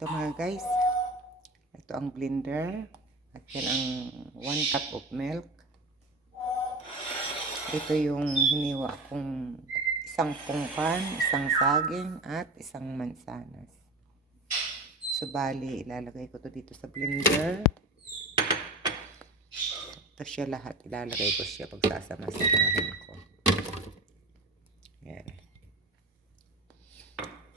Ito mga guys, ito ang blender at yan ang 1 cup of milk. Ito yung hiniwa kong isang pungkan, isang saging at isang mansanas. So bali, ilalagay ko to dito sa blender. Ito siya lahat, ilalagay ko siya pagsasama-samahin ko. Yan.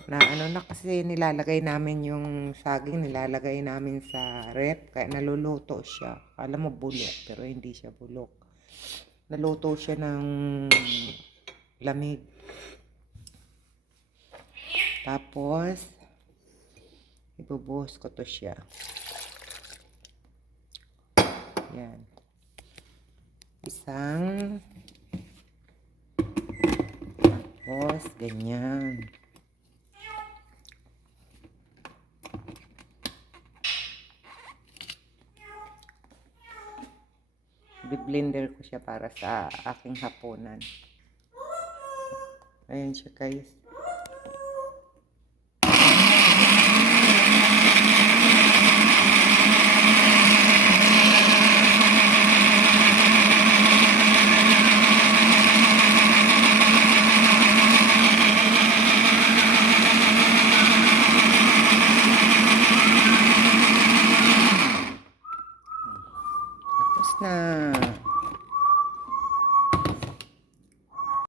Na ano na kasi nilalagay namin yung saging, nilalagay namin sa rep, kaya naluluto siya. Alam mo bulok, pero hindi siya bulok. Naluto siya ng lamig. Tapos ibubuhos ko to siya. Yan. Isang. Tapos ganyan. Blender ko siya para sa aking hapunan. Ayan siya guys.